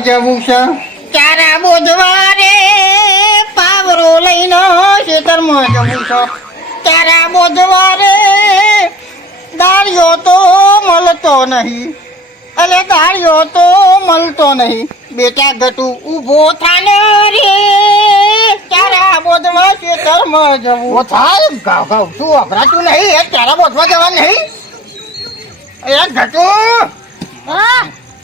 જવું છે ચારા બોધવારે પાવરો લઈને ખેતરમાં જવું છે ચારા બોધવારે દાળિયો તો મળતો નહીં અરે દાળિયો તો મળતો નહીં બેટા ગટુ ઊભો થાને રે ચારા બોધવા ખેતરમાં જવું થાય ગાવ ગાવ તું અભરાતું નહીં એ ચારા બોધવા જવાનું નહીં એ ગટુ હા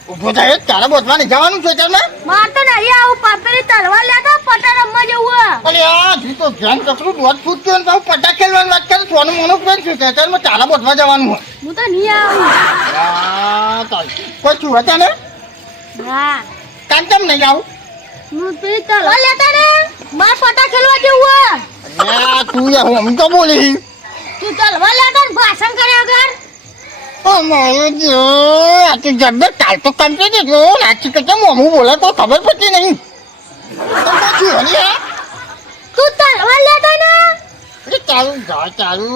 ઊભો થાય ચારા બોધવા નહીં જવાનું છે તમને માર તો નહીં આવું પાપેલી તલવાર લેતો પટા રમવા જવું અરે આ જી તો ધ્યાન કકરું દોડ ફૂટતું ને તો પટા ખેલવાની વાત કરે સોનું મોનું પ્રેમ છે ખેતરમાં ચારા બોધવા જવાનું હોય હું તો નહીં આવું કોઈ છું હતા ને હા કામ કેમ નહીં આવું હું પેલી તલવાર લેતા ને માર પટા ખેલવા જવું અરે તું યાર હું તો બોલી તું તલવાર લેતા ને ભાષણ કર્યા વગર અમારો જો આ તો જબ્બર કાલ તો કમ્પ્લીટ એટલું નાચી કે મોમું બોલે તો ખબર પડતી નહીં તો શું હલી તું તલવાર લેતા ને અરે ચાલુ જા ચાલુ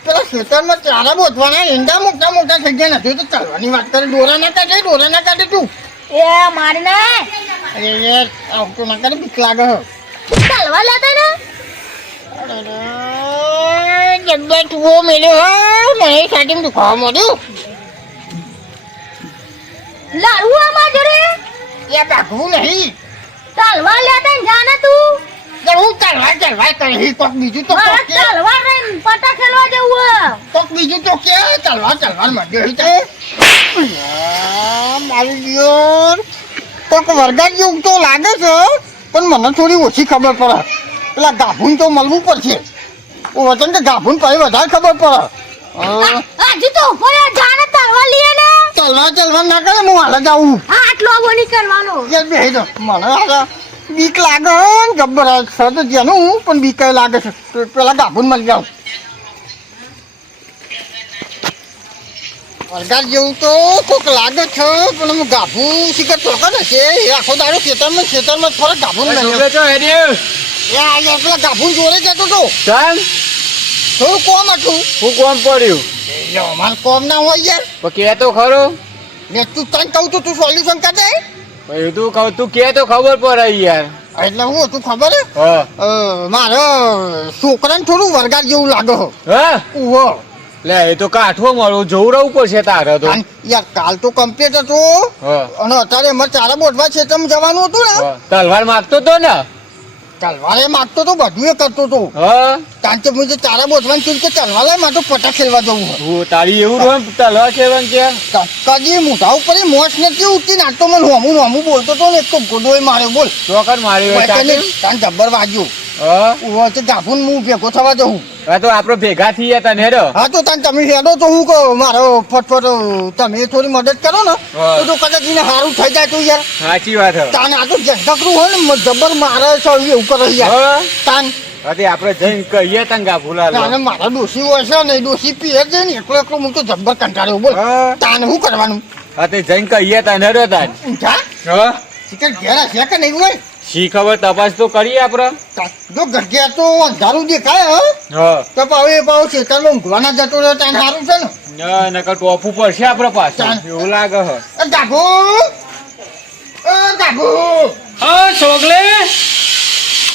પેલા ખેતરમાં ચારા બોધવાના ઈંડા મોટા મોટા થઈ ગયા નથી તો ચાલવાની વાત કરે દોરા ના કાઢે તું એ મારે ને અરે યાર આવતું ના કરે બીક લાગે તલવાર લેતા ને જબ્બર તુઓ મેળ્યો મને સાથે દુખાવા મળ્યું લાડુ આમાં જોડે યાર ભાગવું નહીં તલવાર લેતા ને જાને તું હું ચાલવા કરી કોક બીજું તો મારે તલવાર લઈને પટા ખેલવા જવું કોક બીજું તો કે ચાલવા માંડ્યો તે મારી દિયોર કોક વરગાડ જેવું તો લાગે છે પણ મને થોડી ઓછી ખબર પડે પેલા ગાભૂન તો મળવું પડશે વચન કે ગાભૂન પછી વધારે ખબર પડે હજી તો ઉપર જાને તલવાર લઈએ ને ચાલવા ના કરે હું હાલ જાઉં આટલો બોની કરવાનો યાર બેહી દો મને હાલ બીક લાગે જબ્બર સર તો જેનું પણ બીક લાગે છે પેલા ગાભૂન મળી જાઉં વરગાડ જેવું તો કોક લાગે છે પણ હું ગાભું શીખર ચોકન હશે એ આખો દાડો ખેતરમાં થોડા ગાભું પેલા ગાભું જોડે જતો તો થોડું કોમ હતું હું કોમ પડ્યું અમારે કોમ ના હોય યાર પણ કે તો ખરો મેં તું તને કહું તું સોલ્યુશન કરી દે ભાઈ તું કહું તું કે તો ખબર પડે યાર એટલે હું તું ખબર હે હા મારે છોકરાને થોડું વરગાડ જેવું લાગે હો હા ઉવો લે એ તો કાઠવો મળવું જોવું રહું પડશે તારે તો યાર કાલ તો કમ્પ્લીટ હતો હા અને અત્યારે અમારે ચારા બોધવા છે તમે જવાનું હતું ને તલવાર માગતો તો ને તલવારે માગતો તો બધું એ કરતો તો હા તાંચે મુજે ચારા બોધવાનું કીધું કે તલવારે માં તો પટા ખેલવા જવું હોય હું તારી એવું રહે તલવાર ખેલવાનું કે કદી મોઢા ઉપર મોસ નથી ઉઠતી નાખતો મને હોમું બોલતો તો ને એક તો ગોડોય માર્યો બોલ ચોકર મારી હોય તાન જબ્બર વાગ્યું હા વચ્ચે ગાભુન હું ભેગો થવા જવું હા તો આપડે ભેગા થઈએ તને હેડો હા તો તાન તમે હેડો તો હું કહું મારો ફટફટ તમે થોડી મદદ કરો ને તો કદાચ એને સારું થઈ જાય તો યાર સાચી વાત હે તાન આ તો જગકરું હોય ને જબ્બર મારે છે એવું કરે યાર તાન અરે આપણે જઈને કહીએ તને ગાભુલા તાને મારા ડોસી હોય છે ને ડોસી પીએ છે ને એકલો હું તો જબ્બર કંટાળ્યો બોલ તાન શું કરવાનું હા તે જઈને કહીએ તને હેડો તાન ઊંચા હા શિકાર ઘેરા છે કે નહીં હોય શી ખબર તપાસ તો કરીએ આપડે જો ગઢિયા તો અંધારું દેખાય હા તો પાવે પાવ ખેતરમાં ઊંઘવાના જતો રહ્યો ત્યાં સારું છે ને નકર ટોપું પડશે આપડે પાછું એવું લાગે હ ગાભુ ગાભુ હા છોગલે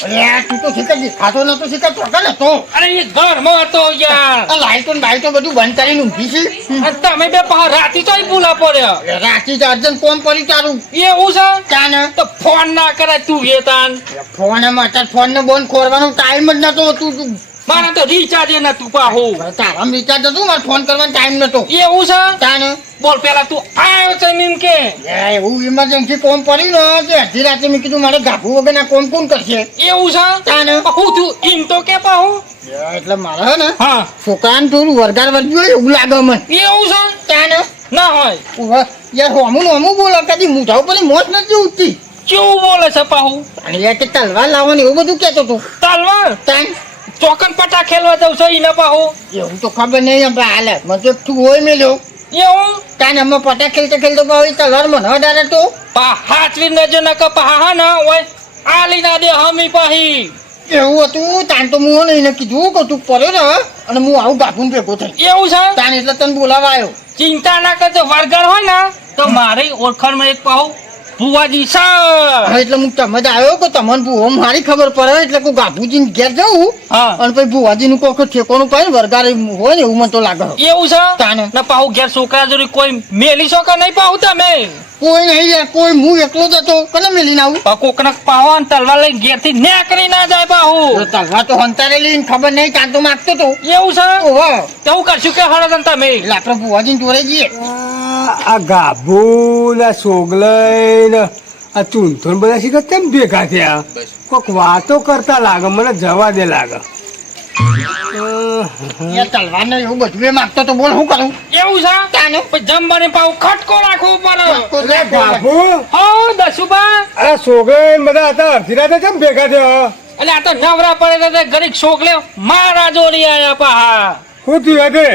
અરે તું તો શીખર દેખાતો નતો શીખર ચોકા નતો અરે એ ઘરમાં હતો યાર આ લાઈટો ને બાઈટો બધું બંધ કરીને ઊંઘી છે અને તમે બે રાતી તો ભૂલા પડ્યા રાતી તો અર્જન કોમ પડી તારું એવું છે ચાને તો ફોન ના કરે તું એ તાન ફોન એમાં અત્યારે ફોન ને બોન ખોરવાનો ટાઈમ જ નતો તું મારે તો રિચાર્જ નતું પાહું તારા રિચાર્જ હતું મારે ફોન કરવાનો ટાઈમ નતો એવું છે ચાને બોલ પેલા તું આવ્યો છે એમ કે એવું ઇમરજન્સી કોમ પડી ને કે અડધી રાતે મેં કીધું મારે ગાભુ વગર ના કોમ કોણ કરશે એવું છે તાને હું તું એમ તો કે પાહું એટલે મારે હે ને હા છોકરાને થોડું વરગાડ વધ્યું એવું લાગે મને એવું છે તાને ના હોય યાર હોમું બોલો કદી મોઢા ઉપર મોજ નથી ઉઠતી કેવું બોલે છે પાહું અને યાર કે તલવાર લાવવાની એવું બધું કહેતો હતો તલવાર તાન ચોકન પટા ખેલવા જવું છે એને પાહું એવું તો ખબર નહીં આપણે હાલે મને તો તું હોય મેલ્યો એવું તાન અમે પટા ખેલતો પાહુ તલવાર મને અડાડે તો હાથવી નજર ના કપા હા ના હોય આલી ના દે હમી પાહી એવું હતું તાન તો હું એને કીધું કે તું પડ્યો ને અને હું આવું ગાભું ભેગો થઈ એવું છે તાન એટલે તને બોલાવા આવ્યો ચિંતા ના કરતો વરગાડ હોય ને તો મારે ઓળખાણમાં એક પાહુ ભુવાજી હા, સર એટલે હું તમે જ આવ્યો કે તમને ભૂવો મારી ખબર પડે એટલે કોઈ ગાભુજીને ઘેર જવું હા અને પછી ભુવાજીનું કોઈ વખત ઠેકોનું પાય ને વરગારે હોય ને એવું મને તો લાગે છે. એવું છે તાને. ને પાહુ ઘેર છોકરા જોડે કોઈ મેલી શકો નહીં પાહુ તમે કોઈ નહીં યાર, કોઈ હું એકલો જ હતો કને મેલીને આવું કોકના પાહો અને તલવાર લઈને ઘેર થી નેકરી ના જાય પાહુ તલવાર તો હંતારેલી ખબર નહીં કાં તો માગતો તો એવું છે ઓહો કેવું કરશું કે હળદન તમે એટલે આપણે ભુવાજીને જોડે જઈએ. આ ગાભુ ને સોગલઈ ને આ ચૂંથણ બધા શીખે કેમ ભેગા થયા કોઈક વાતો કરતા લાગે મને જવા દે લાગે યાર તલવાર ને એવું બધું એ માગતો તો બોલ શું કરું એવું છે તાને. પછી જમવાની પાહુ ખટકો રાખવો પડે અરે ગાભુ હો દસુબા અરે સોગલઈ ને બધા હતા અડધી રાતે કેમ ભેગા થયા એટલે આ તો નવરા પડે તો ગરીબ છોકલે મારા જોડી આયા પાહા શું થયું હતે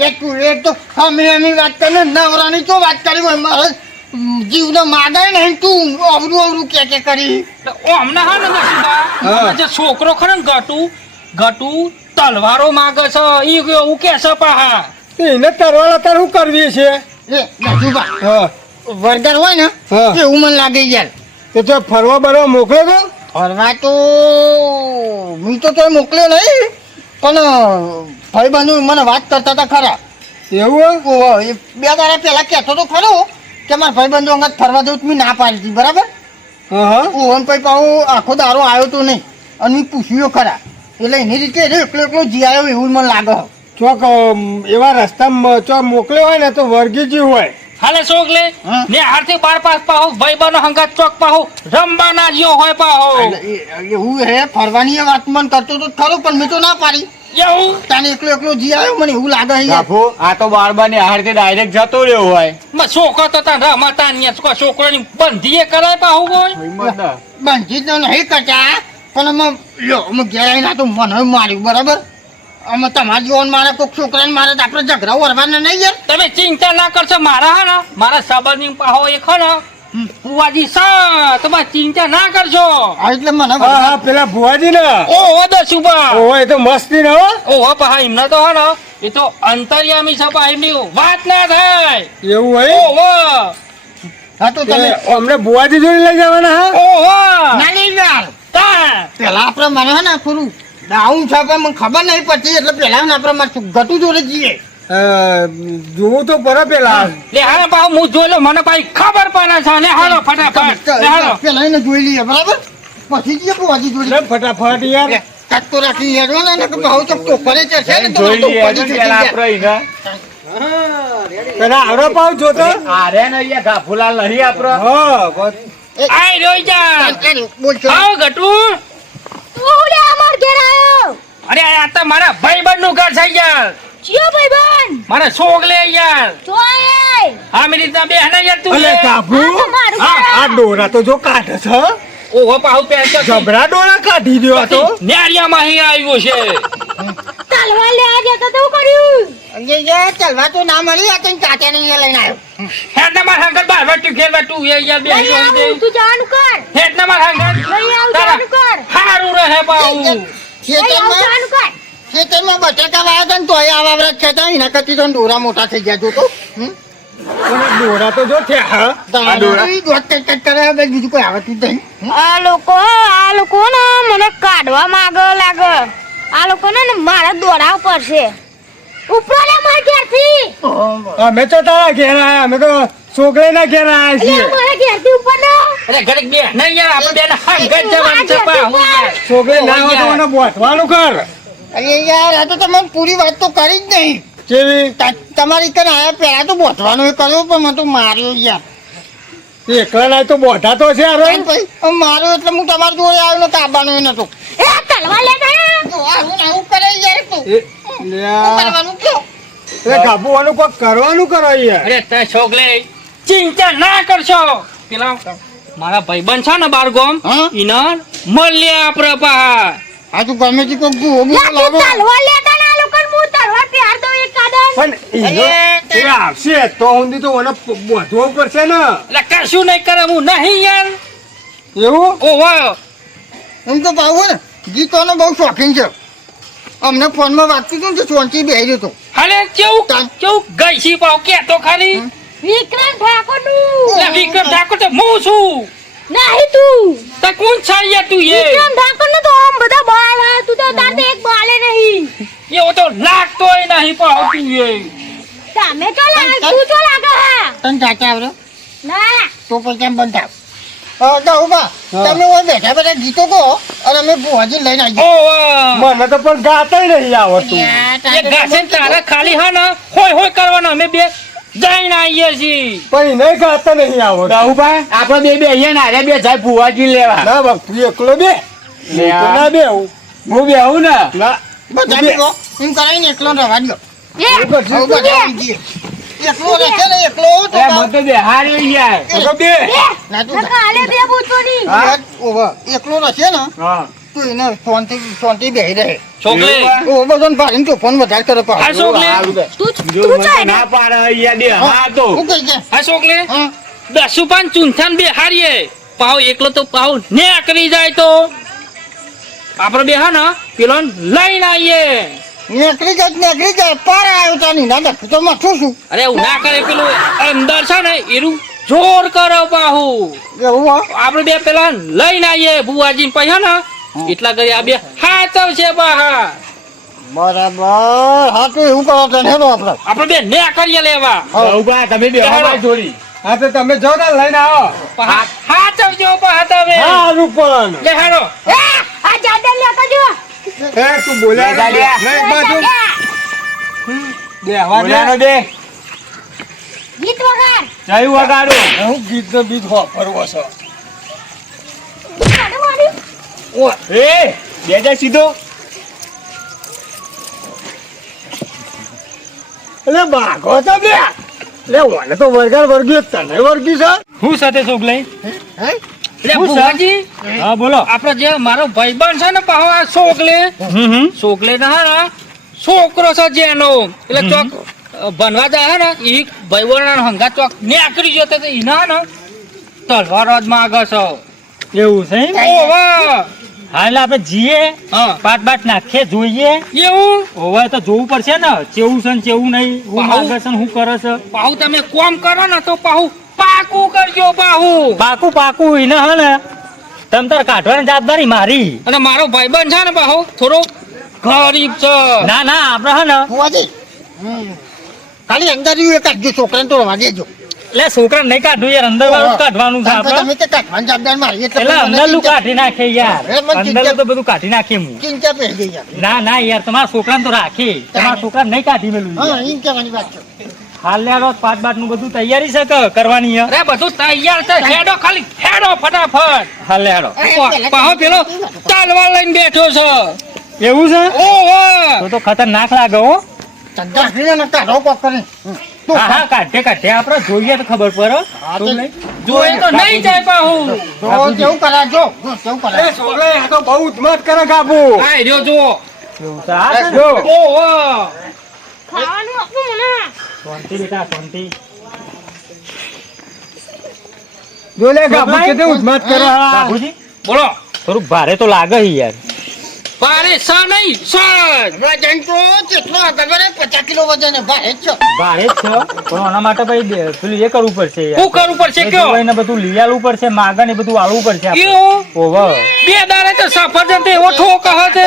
એક તું એક તો અમે વાત કરીને નવરાની તો વાત કરી હોય મારે જીવનો માગે નહીં તું અવરું અવરું કે કરી અમને હા ને દસુબા જે છોકરો ખરો ને ગટુ તલવારો માગે છે ઈ એવું કે છે પાહા એને તરવાળ અત્યારે શું કરવી છે એ નજુબા હા વરદાર હોય ને હા. એવું મને લાગે યાર તો તે ફરવા બરવા મોકલે તો ફરવા તો હું તો તોય મોકલ્યો નહીં પણ ભાઈબંધુ મને વાત કરતા હતા ખરા એવું ઓહો, એ 2 દાડા પહેલા કહેતો તો ખરો કે મારા ભાઈબંધુ અંગત ફરવા દઉં મેં ના પાડી હતી બરાબર હા હા ઓહો ને પછી પાછો આખો દારો આવ્યો તો નહીં અને મેં પૂછ્યો ખરા એટલે એની રીતે એકલો એકલો જી આવ્યો એવું મને લાગે ચોક એવા રસ્તામાં ચોક મોકલ્યો હોય ને તો વર્ગીજી હોય હાલે છોકલે હા. ને હારથી 12 પાહુ ભાઈબાનો હંગાત ચોક પાહુ રમવા ના જ્યો હોય પાહુ એવું હે ફરવાની એ વાત મને કરતો તો ખરો પણ મેં તો ના પાડી એવું તાને એકલો એકલો જી આવ્યો મને એવું લાગે છે યાર. બાપુ આ તો બારબાની આહારથી ડાયરેક્ટ જતો રહ્યો હોય છોકરો તો તાર રમતા અહીંયા છોકરાની બંધીએ કરાય પાહુ કોઈ બંધી તો નહીં કરતા પણ અમે લ્યો અમે ઘેર આવીને આ તો મને માર્યું બરાબર અમે તમારા જીવન મારે કોઈક છોકરાને મારે તો આપણે ઝઘડા વરવાના નહીં યાર તમે ચિંતા ના કરશો મારા હા ને મારા સંબંધી પાહો એક હે ને ફુવાજી સા તમે ચિંતા ના કરશો હા એટલે મને હા હા પેલા ભુવાજી ને ઓહો દસુબા ઓહો એ તો મસ્તી ને હો ઓહો પાહા એમના તો હે ને એ તો અંતર્યામી છે પાહા એમની વાત ના થાય એવું હોય ઓહો હા તો તમે અમને ભુવાજી જોડે લઈ જવાના હા ઓહો ના નહીં યાર તા પેલા આપણે મને હે ને થોડું ડાઉન છે પણ મને ખબર નહીં પડતી એટલે પેલા ને આપણે મારે ગટુ જોડે જઈએ જોવું તો પડે પેલા લે હાલો પાહુ હું જોઈ લો મને પાહી ખબર પડે છે ને હાલો ફટાફટ લે હાલો પેલા એને જોઈ લઈએ બરાબર પછી જઈએ ભુવાજી જોડે લે ફટાફટ યાર કાટકો રાખી હેડો ને કે બહુ તો ટોકરે છે ને તો જોઈ તો લઈએ પડી પેલા જશે. આપણે ઈને. પેલા આવડો પાવ જોતો આરે ને અહીંયા ગાફુલાલ નહીં આપડો હા બસ. આય રોઈ જા બોલ છો આવ ગટુ તું લે અમાર ઘેર આયો અરે આ તો મારા ભાઈબંધ નું ઘર છે યાર ચિયો ભાઈબંધ મારા છોકલે યાર જોય આ મેરી રીતના બે હને યાર તું અલે કાબુ આ તો મારું આ ઘર. આ ડોરા તો જો કાઢે છે ઓહો પાહુ પેર કે જબરા ડોરા કાઢી દ્યો તો નેરિયામાં અહીં આવ્યો છે તલવાર લે આજે તો તું કર્યું અંજે યાર ચાલવા તો ના મળી આ તને ચાચા ને લઈને આવ્યો હેડ ના માર હંગત બાર વટુ ખેલવા તું એ યાર બે નહીં આવું તું જાણ કર હેડ ના માર હંગત નહીં આવું જાણ કર હારું રહે પાહુ નહીં આવું ખેતરમાં જાણ કર ખેતરમાં બટાકા વાયા હતા ને તોય આવા વ્રત છે તો એના કરતી તો ડોરા મોટા થઈ ગયા જોતો અને ડોરા તો જો થયા આ ડોરા? બીજું કોઈ આવતું જ નહીં આ લોકો ને મને કાઢવા માંગે લાગે આ લોકો ને મારા દોડાવ પડશે ઉપર લે માર ઘેરથી અમે તો તારા ઘેર આયા અમે તો છોકરીના ઘેર આયા લે છીએ મારા ઘેરથી ઉપર લે અરે ઘડીક બે નહીં યાર આપણે બેને હંગત જવાનું છે પાહુ યાર છોકરી ના હોય તો મને બોધવાનું કર અરે યાર આ તો તમે પૂરી વાત તો કરી જ નહીં કેવી તમારી કને આયા પહેલા તો બોધવાનું એ કર્યો પણ મને તો માર્યો યાર એકલા ના તો બોધા તો છે અરે ભાઈ માર્યો એટલે હું તમારી જોડે આવ્યો નતો આવવાનો નતો એ તલવાર લે ગયા તો આવું કરે યાર તું એ લ્યા. શું કરવાનું કયો એ કાબુવાનું કોઈ કરવાનું કરો યાર અરે તે છોકલે ચિંતા ના કરશો પેલા મારા ભાઈબંધ છે ને બારગોમ હા? ઈના મળ્યા આપણે પાહા આ તું ગમે તે કોઈ ભૂવો લા તું તલવાર લેતા ના લોકો હું તલવાર પહેર દઉં એક કાદન પણ એ આવશે તો ઊંધી તો મને બોધવું પડશે ને એટલે કશું નહીં કરે હું નહીં યાર એવું ઓહો એમ તો ભાવ ને ગીતોનો બહુ શોખીન છે અમને ફોનમાં વાત કરી ને તો સોનથી બેહી રહ્યો હતો હાલે કેવું ગઈસી પાવ કે તો ખાલી વિક્રમ ઠાકોરનું. લે વિક્રમ ઠાકોર તો હું છું. નહીં તું. તો કોણ છે યાર તું એ? વિક્રમ ઠાકોરને તો આમ બધા બાલ હે. તું તો તાર તો એક બાલે નહીં. એવો તો લાગતોય નહીં પણ તું એ. તમે તો લાગે, તું તો લાગે હે. તને ચાચા આવડે ના. તો પછી કેમ બંધ થાવ દાઉબા તમે ઓય બેઠા બેઠા ગીતો કહો અને અમે ભુવાજી લઈને આવી ઓ મને તો પણ ગાતાય નહીં આવડતું એ ગાશે તારા ખાલી હા ને હોય કરવાનો અમે બે જઈને આવીએ છીએ. પણ એને ગાતા નહીં આવડતું બાહુભાઈ આપણે બે અહીંયા ને આરે બે જાય ભુવાજી લેવા ના બાપ તું એકલો બે હું તો ના બે હું બેહું ને ના બધા ભેગો એમ કરાવીને એકલો રવા દો એ દાઉબા જવાનું જઈએ. એકલો રહેશે ને એકલો તો એ મને તો બેહારી જાય એકલો બે ના તું કાકા આલે બે બૂચોની. એકલો રહેશે ને હા તો એને શાંતિ બેહી રહે છોકરી ઓ બધાને ભારીને તો ફોન વધારે કરે પાછો. આ છોકરી તું ચાય ના પાડે અહીંયા દે હા તો શું કહી છે આ છોકરી હા 10 ચૂંથાન બે હારીએ પાવ એકલો તો પાવ નેકરી જાય તો આપણે બે હા ને પેલો લઈને આવીએ. નીકળી જાય પાર આવ્યો તાની ના દેખ તો માથું છું અરે એવું ના કરે પેલું અંદર છે ને એનું જોર કરો બાહુ એવું હા આપણે બે પેલા લઈને આવીએ ભુવાજી પૈસા ને એટલા કરી આ બે હાચવ છે બહાર બરાબર હા તો એવું કરો તો હેલો આપણે આપણે બે ને કરીએ લેવા બાહુભાઈ તમે બેહવા જોડી હા તો તમે જાઓ ને લઈને આવો હાચવજો બહાર તમે સારું પણ લે હારો એ આ ચાદર લેતા જો. એ તું બોલ્યા લે, લે. ને એક બાજુ બેહવા દે બોલાનો દે ગીત વગાડ. જયું વગાડું હું ગીત ને બીત ફરવો છો ગાડું વાળું. એ બે જા સીધો એટલે બાઘો તો બે એટલે ઓને તો વર્ગાર વર્ગી તને વર્ગી છે હું સાથે છોકલી હે લે ભુવાજી હા બોલો આપણે જે મારો ભાઈબંધ છે ને પાહો આ છોકલે ને હા છોકરો છે જેનો એટલે ચોક ભણવા જાય ને એ ભાઈબંધ હંગા ચોક નેકરી જતો તો એના ને તલવાર જ માગે છે એવું છે ઓવા હા એટલે આપણે જીએ હા પાટ નાખીએ જોઈએ એવું હવે તો જોવું પડશે ને કેવું છે ને કેવું નહીં હું પાહુ. માગે છે ને હું કરે છે પાહુ તમે કોમ કરો ને તો પાહુ પાકું કરજો પાહુ પાકું એને હે ને તમ તાર કાઢવાની જવાબદારી મારી અને મારો ભાઈબંધ છે ને પાહુ થોડો ગરીબ છે ના આપણે હે ને ફુવાજી ખાલી અંદર એક કાઢજો છોકરાને તો રવા દેજો એટલે છોકરા નહીં કાઢવું યાર અંદર વાળું જ કાઢવાનું છે કારણ કે આપણે તમે તે કાઢવાની જવાબદાર મારી એટલે અંદરનું કાઢી નાખે યાર અરે મને અંદરનું તો બધું કાઢી નાખીએ હું ચિંતા પહેરી ગઈ યાર ના યાર તમારા છોકરાને તો રાખી તમારા છોકરાને નહીં કાઢી મેલું હા એમ કહેવાની વાત છે હાલ યાર પાટ નું બધું તૈયારી છે કે કરવાની છે? અરે બધું તૈયાર છે હેડો ખાલી હેડો ફટાફટ હાલ યાર પાહો પેલો તાલવા લઈને બેઠો છે એવું છે ઓહો તો ખતરનાક લાગે હો ચંદા ને કાઢો કોક કરી હા કાઢે આપણે જોઈએ તો ખબર પડે શું નહીં? જોઈ તો નહીં જાય પાહુ તો કેવું કરાજો કેવું એ કરાજો છોકરા આ તો બહુ ઉત્માત કરે કાબુ આ રહ્યો જો એવું છે આ છે ને? જો ઓહો ખાવાનું આપું મને. શાંતિ બેટા શાંતિ જો લે કાબુ કેતે ઉત્માત કરે હા બાપુજી બોલો થોડું ભારે તો લાગે છે યાર પારે સ નહીં સજ વજન તો કેટલો આગળ 50 કિલો વજન હે ભાઈ છે ભારે જ છે પણ આના માટે ભાઈ પેલું એ કરવું પડશે યાર શું કરવું પડશે એ કયો જોઈને બધું લઈ આવવું પડશે માગણ એ બધું આલવું પડશે આપણે. એવું ઓહો બે દાડે તો સફરજન તે ઓઠો કહે છે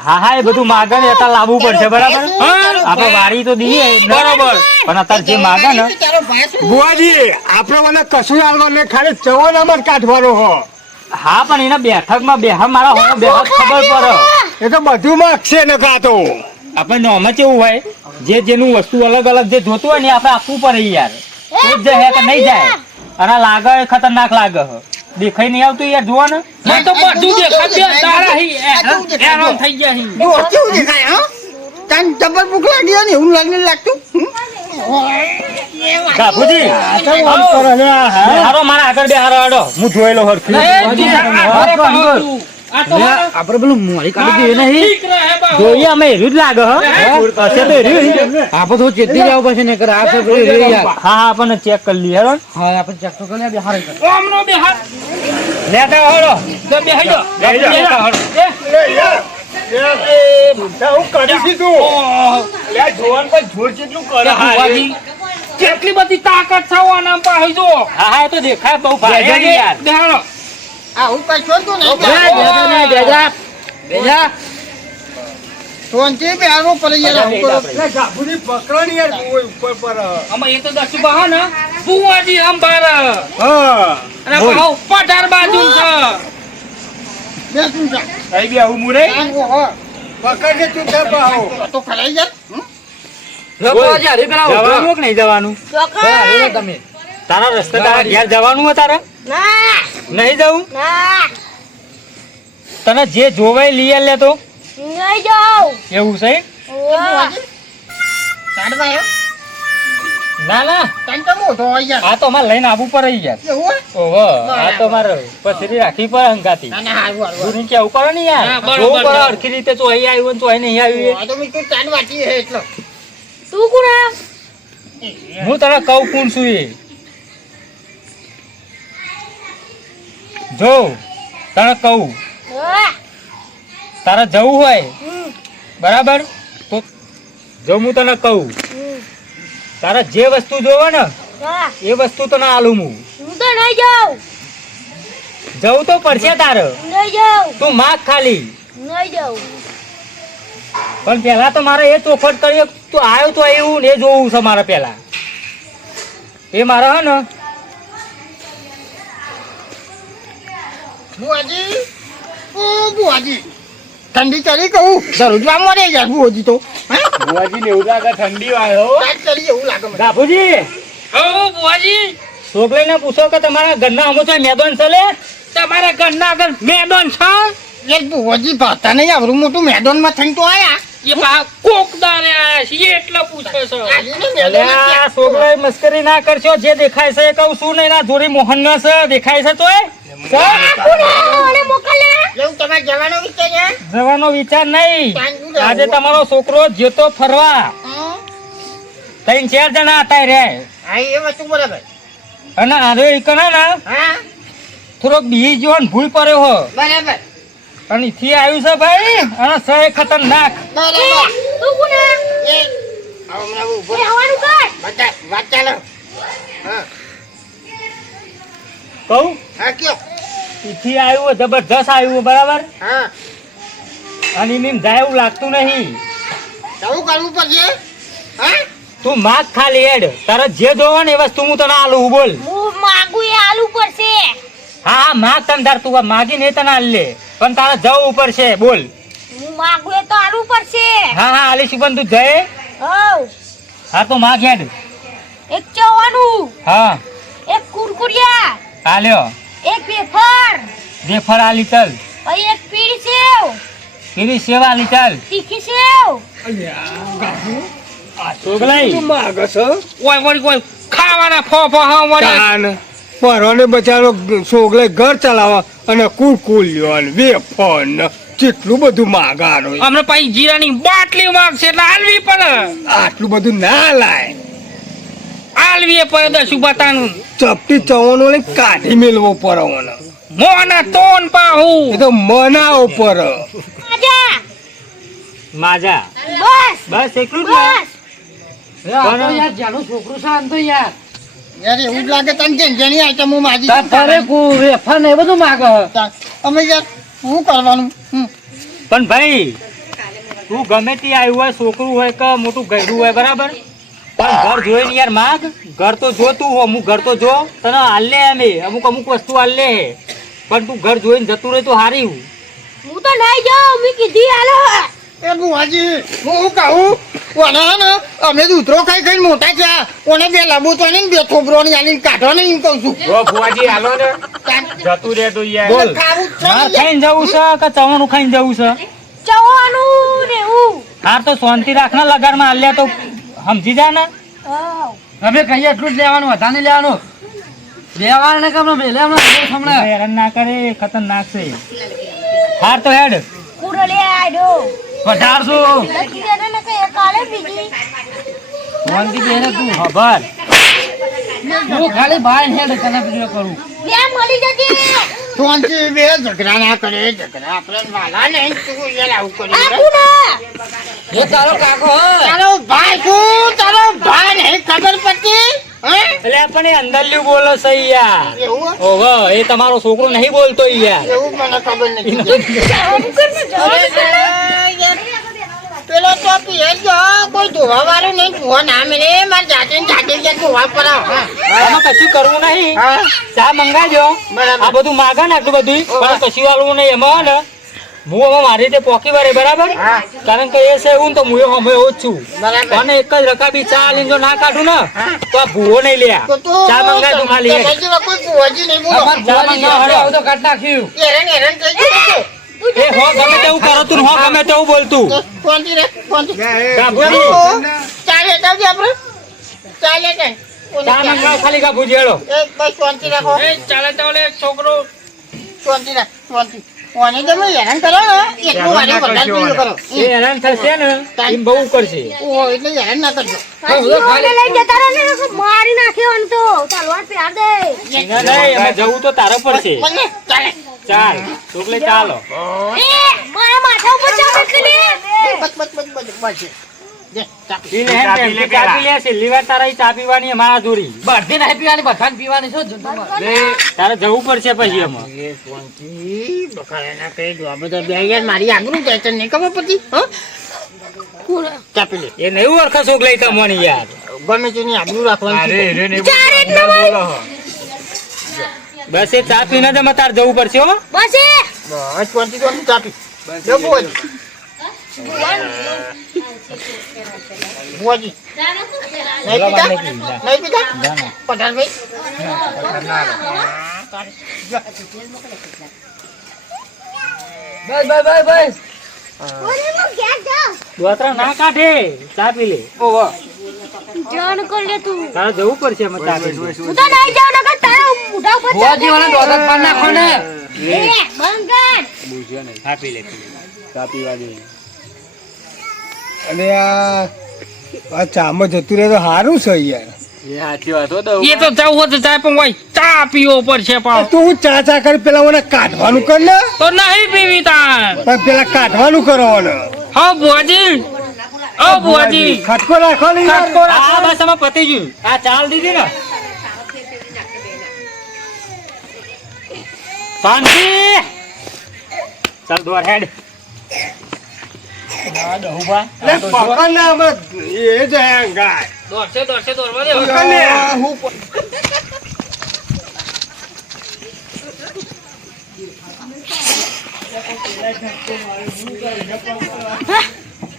હા એ બધું માગણ હતા લાવવું પડશે બરાબર હા આપણે વારી તો દઈએ બરાબર પણ અત્યારે જે માગે ને તારો ભાઈ છે બુઆજી આપણે મને કશું આવવાનું નહીં, ખાલી ચવાનામાં જ કાઢવાનો હો હા પણ એના બેઠકમાં બેહા મારા હો બેહા ખબર પડે એ તો બધું માં છે ને કાતો આપણે નોમાં કેવું હોય જે જેનું વસ્તુ અલગ અલગ જે જોતું હોય ને આપણે આપવું પડે યાર તો જ જાય કે નહીં જાય અને લાગે એ ખતરનાક લાગે હે. દેખાઈ નહીં આવતું યાર જોવા ને મને તો બધું દેખાય તારા હી હેરાન થઈ ગયા હી જો કેવું દેખાય હા તન જબર ભૂખ લાગી હોય ને એવું લાગતું બાપુજી આમ કરે લે આ, હા? હારો મારા આગળ બે હારો આડો હું જોયેલો હરખી આપણે પેલું મોરી કાઢી દઈએ નહીં ઠીક રહે બાબુ જોઈએ અમે એર્યું જ લાગે હશે તો એર્યું આપણે તો ચેતી લેવું પડશે ને કરે હા આપણને ચેક કરી લઈએ હેરો હા આપણે ચેક તો કરી લે ઓમનો બે હાથ લેતા હોડો તો બે હાડો હું કરી દીધું લે જોવાન પર જોર કેટલું કરે હા એ. કેટલી બધી તાકાત છે આના પાસે જો હા હા, એ તો દેખાય બહુ ભારે છે યાર. બેહાડો આવું કશો તું નહીં શાંતિ બેહારવું પડે યાર આવું કરો. એટલે ગાભુની પકડો ને યાર બહુ ઉપર પર. આમાં એ તો દસુ બહા ને બુવાજી આમ બાર હા અને બહુ પટાર બાજુ છે બેસું જા. અહીં બી આવું મુરે આમ ઓહો. પકડ કે તું ત્યાં પાહો. તો ખરાઈ જા. હમ? જવાનું કે નહીં જવાનું? ચોક્કસ. તારા રસ્તે તારા ઘેર જવાનું હોય તારે ના નહીં જવું? ના તને જે જોવાય લઈ આલ લે તો નહીં જાઉં. એવું છે? ઓવા. ચાડવા આવ્યો? ના ના, તને તો મોટો હોય યાર. આ તો અમારે લઈને આવવું પડે યાર. એવું હોય? ઓહો, આ તો મારે પથરી રાખવી પડે હંગાતી. ના ના હારું હારું. દૂરની કેવું પડે ને યાર. હા, બરોબર, જોવું પડે બરોબર. હરખી રીતે ચોઈ આવ્યું ને ચોઈ નહીં આવ્યું. આ તો મેં કીધું ચાંદ વાટી હે એટલો. તું કોણ આ? હું તને કહું કોણ છું એ. જો તને કહું, હા. તારે જવું હોય હમ. બરાબર તો જો હું તને કહું, હમ. તારે જે વસ્તુ જોવે ને હા. એ વસ્તુ તને આલું હું. હું તો નહીં જાઉં. જવું તો પડશે તારે. નહીં જાઉં. તું માગ ખાલી. નહીં જાઉં. પણ પેલા તો મારે એ ચોખવટ કરી, તું આવ્યો તો એવું ને એ જોવું છે મારે પેલા. એ મારે હે ને બુઆજી, ઓ બુઆજી, ઠંડી ચડી કહું દરરોજમાં મરે યાર બુઆજી તો. હે? બુઆજીને એવું લાગે ઠંડી વાળો. રાત ચડી એવું લાગે મને. બાપુજી ઓ બુવાજી છોકરીને પૂછો કે તમારા ઘરના હમણાં મેદાન ચાલે? તમારા ઘરના આગળ મેદાન છે યાર બુઆજી ભાતા નહીં આવડું મોટું મેદાનમાં થઈને તો આયા. એ બા કોકદારે આયા છે એટલે પૂછે છે આવીને અલ્યા, મેદાનમાં આ છોકરાએ મસ્કરી ના કરશો. જે દેખાય છે એ કહું છું નહીં. ના જોડી મોહન ના છે દેખાય છે તોય મને મોકલે. એવું તમારે જવાનો વિચાર છે? જવાનો વિચાર નહીં. ચાંદુ લેવું. આજે તમારો છોકરો જતો ફરવા હમ? 3-4 જણા હતા રે હા એ વસ્તુ બરાબર. અને આરે ઈકના ને હા થોડોક બી જેવો ને ભૂલ પડ્યો હો બરાબર અને થી આવ્યું છે ભાઈ અને સહે ખતરનાક. બરાબર. તું કોણ આ? એ હમણાં ઊભો એ હવાનું કર. બધા વાત ચાલો. હા કહું હા કયો? થી આવ્યું હોય, જબરજસ્ત આવ્યું હોય, બરાબર. હા અને એમ જાય એવું લાગતું નહીં. આવું કરવું પડશે. હા તું માગ ખાલી હેડ. તારે જે જોવો ને એ વસ્તુ હું તને આલું. બોલ. હું માગું એ આલુ પડશે. હા હા, માગ તને તાર તું માગીને એ તને આલ લે. પણ તારે જવું પડશે. બોલ. હું માગું એ તો આલુ પડશે. હા હા, આલીશું પણ તું જય. હવ. હા તો માગ હેડ. એક ચવાનું, હા એક કુરકુરિયા, આલ્યો. એક વેફર, વેફર આલી ચાલ. પછી એક પીળી સેવ, પેલી સેવા આલી ચાલ. તીખી સેવ. છોકરાઈ તું માગે છે? ઓય વળી કોઈ ખાવાના ફો હા વળી તાન પરોને બચારો છોકરે ઘર ચલાવવા અને કુરકુર લ્યો ને વેફર ને કેટલું બધું માગાનો. અમને પછી જીરાની બાટલી માંગશે એટલે આલવી પડે આટલું બધું ના લાય. આલવી પડે દસું બતાનું ચપટી ચવાનો ને કાઢી મેલવો પડે. મોના તોન એ પાહું તો મનાવો પડે. આજા. માજા. બસ બસ એટલું જ બસ. ને? યાર એવું જ લાગે તને જેની આઈટમ હું માગી છું. અમે યાર શું કરવાનું? પણ ભાઈ તું ગમે તે આવ્યું હોય, છોકરું હોય કે મોટું ગયડું હોય, બરાબર, પણ ઘર જોઈને યાર માગ. ઘર તો જો તું હો, હું ઘર તો જો તને હાલ લે. અમે અમુક વસ્તુ હાલ લે, પણ તું ઘર જોઈને જતું રહે તો હારી. હું તો નહીં જાઉં. મેં કીધી આલો. એ બુઆજી હું શું કહું? ઓને હે ને અમે દૂધરો ખાઈ ખાઈને મોટા થયા. ઓને બે લાંબુ તો ને બે થોબરો ની આલીને કાઢો ને એમ કહું છું. ફુવાજી હાલો ને જતું રહે તો યાર. ખાવું જ છે હા, ને યાર. ખાઈને જવું છે કે ચવાનું ખાઈને જવું છે? ચવાનું ને એવું. હાર તો શાંતિ રાખને. લગાડમાં હાલ લે તો સમજી જા ને. હવ. અમે કહીએ એટલું જ લેવાનું, વધારે નહીં લેવાનું. લેવાનું ને કમ હમણાં હેરાન ના કરે, ખતરનાક છે. હાર તો હેડ. પૂરો લે આડો. 1800 લખી દે ને કે કાલે બીજી. વાંગી દે ને તું. ખબર હું ખાલી બાય હેડ તને બીજો કરું. બે મળી જજે. શાંતિ બે ઝઘડા ના કરે. ઝઘડા આપણે વાલા ને તું યાર આવું કરી આખું ના. એ તારો કાકો હે. તારો ભાઈ શું? તારો ભાઈ નહીં ખબર પડતી? અલ્યા પણ એ અંદરલ્યું બોલો છે યાર. એવું હે? ઓહો એ તમારો છોકરો નહીં બોલતો યાર. એવું મને ખબર નથી. અરે યાર, પેલો તો પીએ જો કોઈ ધોવા વાળું નહીં, ધોવા ના મળે. મારે જાતે ને જાતે જ ધોવા પડે. હા. આમાં કશું કરવું નહીં. હા. ચા મંગાજો. બરાબર. આ બધું માગે ને આટલું બધું પણ કશું વાળવું નહીં એમાં ને. હું હવે મારી રીતે પોકી વારે બરાબર. હા. કારણ કે એ છે એવું ને તો હું હમે એવું જ છું. બરાબર. અને એક જ રકાબી ચા લઈને જો ના કાઢું ને તો આ ભૂવો નહીં લ્યા. તો તું ચા મંગાજો ખાલી. તમારા જેવા કોઈ ભુવાજી નહીં બોલો. અમાર ભુવાજી ના હળે આવું તો કાઢ નાખ્યું. હેરાન થઈ ગયું છે. એ હો ગમે તેવું કરો તું ને હો ગમે તેવું બોલતું. તો શાંતિ રાખ, શાંતિ. ગાભુજી, ચા લેતા આવજે આપણે. ચા લેતા આવ. ચા મંગાવ ખાલી ગાભુજી હેડો. એ બસ શાંતિ રાખો. એ ચાલે ચાલે છોકરો શાંતિ રાખ, શાંતિ. ઓને તમે હેરાન કરો ને એટલું વારે વધારે પેલું કરો. એ હેરાન થશે ને એમ બહુ કરશે. ઓ એટલે હેરાન ના કરજો. લઈ જતા રહો ને મારી નાખ્યો આને તો તલવાર પહેર દે. ના નહીં એમાં જવું તો તારે પડશે. બોલને, ચાલે. ચાલ છોકલે ચાલો. એ મારા માથા ઉપર ચા મૂકી લે. બસ. દે, ચા. પી લે હેમ ટેમ, તું ચા પી લે. છેલ્લી વાર તારે ઈ ચા પીવાની છે મારા જોડી. બધી નહીં પીવાની, બધાને પીવાની છો જુઠ્ઠું. તારે જવું પડશે પછી એમાં. એ શાંતિ. બખાડાના કહી દો. આ બધા બે યાર મારી આબરૂ જાય છે નહીં ખબર પડતી? હં? ચા પી લે. એ નહીં ઓળખા છોકલે તમને યાર. ગમે તેની આબરૂ રાખવાની. બસ એ ચા પીને જ એમાં તારે જવું પડશે હો. બસ એ બસ શાંતિ તો ચા પી. જો ભુવાજી. ભુવાજી. નહીં પીતા? નહીં પીતા? પધાર ભાઈ. બસ બસ બસ બસ. ઓરે મો ઘેર જા. દોતરા ના કાઢે ચા પી લે. ઓહો જાન કર લે તું. તારે જવું પડશે એમાં ચા પીને. હું તો નહીં જાઉં નકર તારા મોઢા ઉપર ભુવાજી વાળા દોડત પર નાખો ને. એ બંધ કર. ચા પી લે ચા પીવા દે. અને આ ચામાં જતું રહે તો સારું છે યાર. એ તો જવું હોય તો ચા પણ હોય ચા પીવો પડશે પણ તું હું ચા કરી પેલા મને કાઢવાનું કર ને. તો નહીં પીવી તાર. પણ પેલા કાઢવાનું કરવાનું. હા બુઆજી, ઓ બુઆજી, ખટકો રાખો ને યાર. હા બસ આમાં પતી ગયું. આ ચાલ દીધી ને શાંતિ. ચાલ દોર હેડ. લે, પકડ ને આમાં. એ જ હે ગાય. દોડશે દોડશે દોડવા દે. પકડ ને.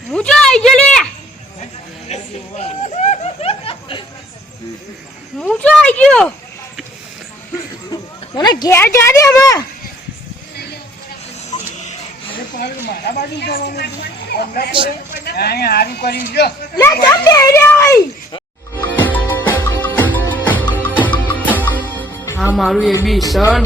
હું જો આઈ ગયો લે. હું જો આઈ ગયો. મને ઘેર જા દે હવે. લે જા બે રે ઓય. આ મારું એબી સન